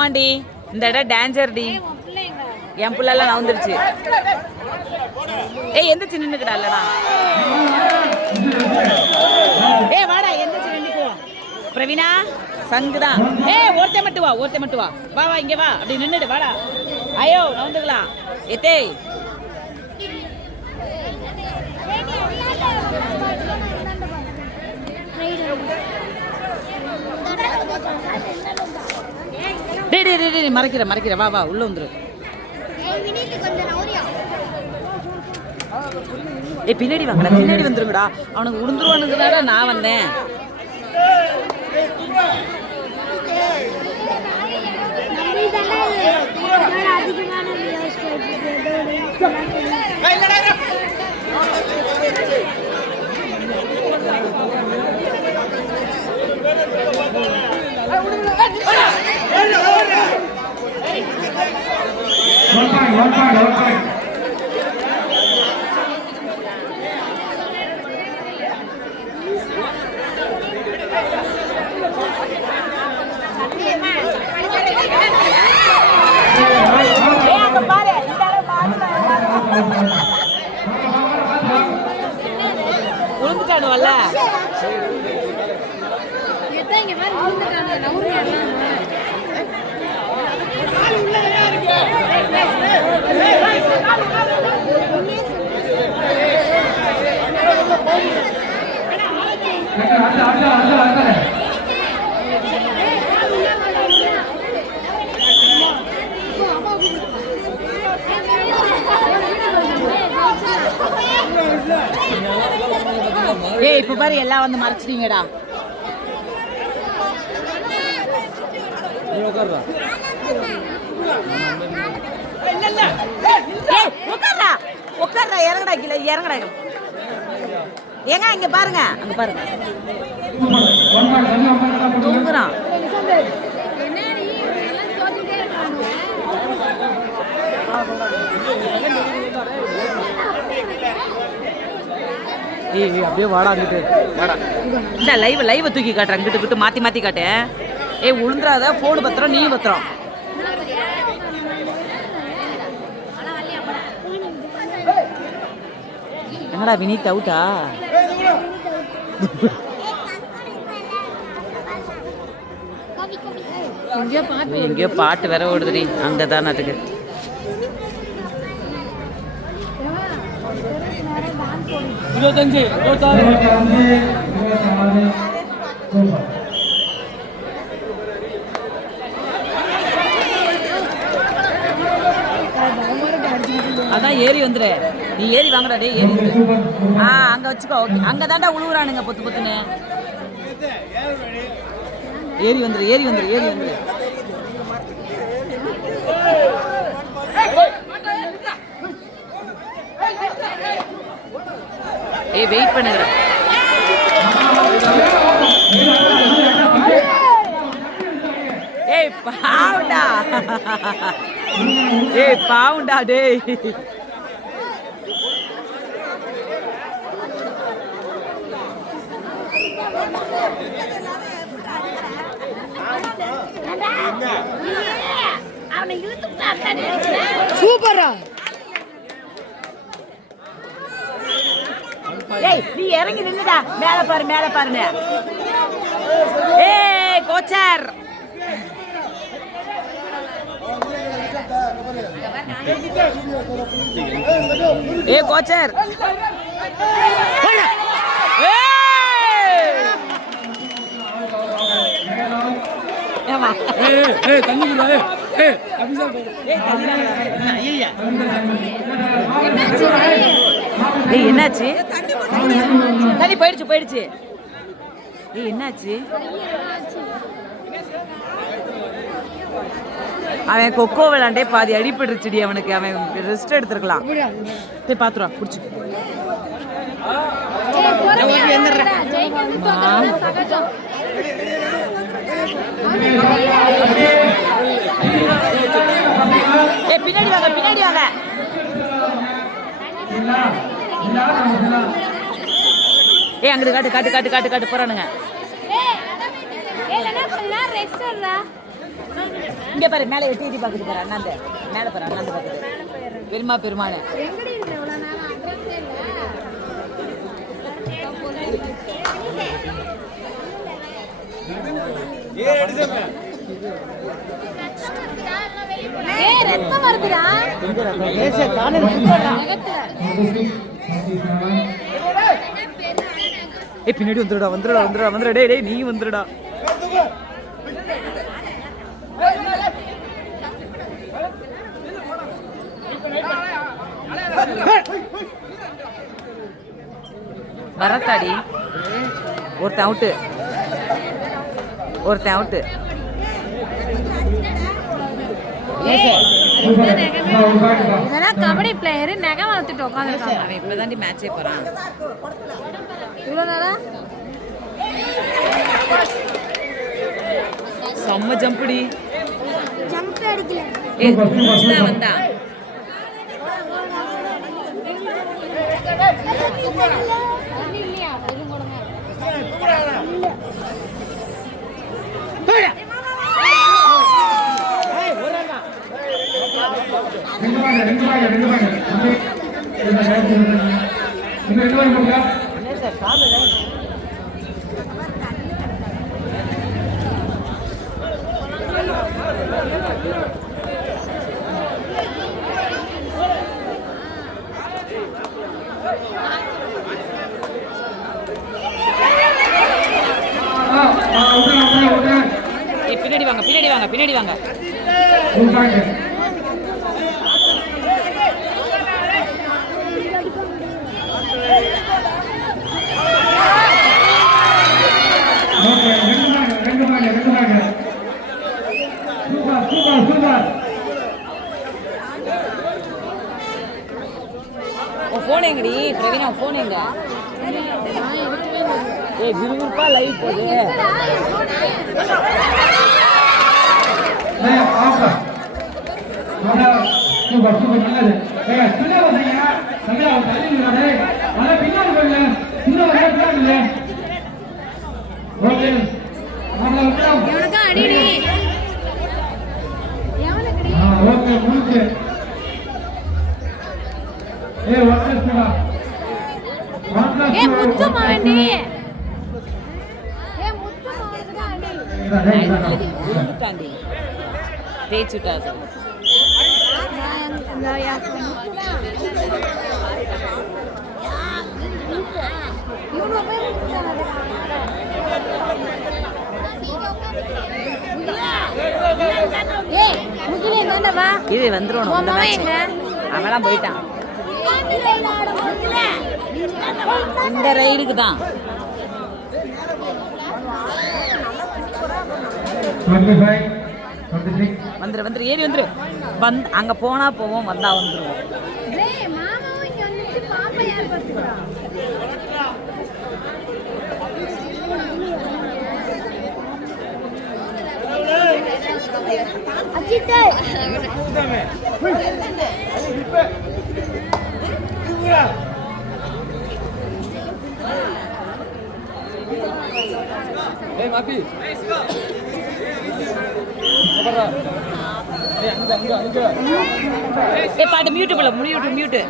மாண்டி இந்த இடம் danger D. என் புள்ளெல்லாம் நவுந்துருச்சு. ஏய் எந்திரிச்சு நின்னுக்கடா இல்லடா. ஏய் வாடா எந்திரிச்சு நின்னுக்குவோம். பிரவீனா சங்குதான். ஏய் ஒருத்த மட்டும் வா, ஒருத்த மட்டும் வா. வா வா இங்க வா. அப்படி நின்னுடு வாடா. ஐயோ நவுந்துக்கலாம். ஏத்தே டேய் டேய் டேய் மறைக்கிற வா வா உள்ள வந்துரு. ஏய் பின்னாடி வாங்கடா, பின்னாடி வந்துருங்கடா. அவனுக்கு உளுந்துருவானுங்கடா. நான் வந்தேன். உளுந்துட்டானுவல்ல. ஏய் இப்ப பாரு எல்லாம் வந்து மறைச்சிட்டீங்கடா. உட்கார்றா இறங்கடா கீழே இறங்கடா. ஏங்க இங்க பாருங்க, அங்க பாருங்க தூங்குறான். ஏய் அப்படியே வாடா அங்கிட்டு வாடா. இந்த லைவ் தூக்கி காட்டுறேன். அங்கிட்டு கிட்ட மாத்தி மாத்தி காட்டேன். ஏய் உளுந்துராத. போன் பத்திரம் நீ பத்திரம். என்னடா வினீத் அவுட்டா? எங்கேயோ பாட்டு வேற ஓடுதுடி. அங்கதான் அதுக்கு அதான் ஏறி வந்துரு. நீ ஏறி வாங்கடா. டே ஏறி அங்க வச்சுக்கோ. அங்க தாண்டா உழுவுறானுங்க பொத்து பொத்துன்னு. ஏறி வந்துரு. ஏய் வெயிட் பண்ணுங்க. ஏய் பாவுண்டா. ஏய் பாவுண்டா டேய். சூப்பரா. ஏய் நீ இறங்கி நின்னுடா. மேல பாருங்க. ஏய் கோச்சர். ஏய் கோச்சர். ஏய் தண்ணி குடுடா. ஏய் அபிஷா. ஏய் தண்ணி குடுடா. ஐயா. ஏய் என்னாச்சு? தண்ணி போயிடுச்சு. ஏய் என்னாச்சு? அவன் கொக்கோ விளாண்டே பாதி அடிபட்டுருச்சுடி அவனுக்கு. அவன் ரெஸ்ட் எடுத்துருக்கலாம். போய் பாத்துருவா புடிச்சு. பின்னாடி வாங்க. ஏய் அங்கிட்டு காட்டு போறானுங்க. இங்க பாரு மேலே எட்டி எட்டி பாக்குது பாரு அண்ணாந்த மேலே பாரு அண்ணாந்த பாக்குது பெருமா பெருமானு ரத்தம் வருதுடா பின்னாடி வந்துடுடா வந்துடுடா வந்துடுடா வந்துடுடா டேய் டேய் நீ வந்துடுடா வரத்தாடி ஒருத்தன் அவுட்டு ஒருத்தன் அவுட்டு இதெல்லாம் கபடி பிளேயர் நகை வளர்த்துட்டு உட்காந்துருக்காங்க. அவன் இப்பதாண்டி மேட்சே போறான். இவ்வளோ நேரா செம்ம ஜம்புடி ஜம்ப் அடிக்கல. ஏய் வந்தா பின்னாடி வாங்க பின்னாடி வாங்க பின்னாடி வாங்க போன் எங்கடி பிரவீனா போன் எங்க ஏய் விறுவிறுப்பா லைவ் போகுது தேய்ச்சுட்டாது இது வந்துடும் அவெல்லாம் போயிட்டான் இந்த ரைடுக்கு தான் வந்துரு வந்துரு ஏறி வந்துரு அங்க போனா போவோம் வந்தா வந்துருவோம் பாட்டு மியூட்டு போல மியூட்டு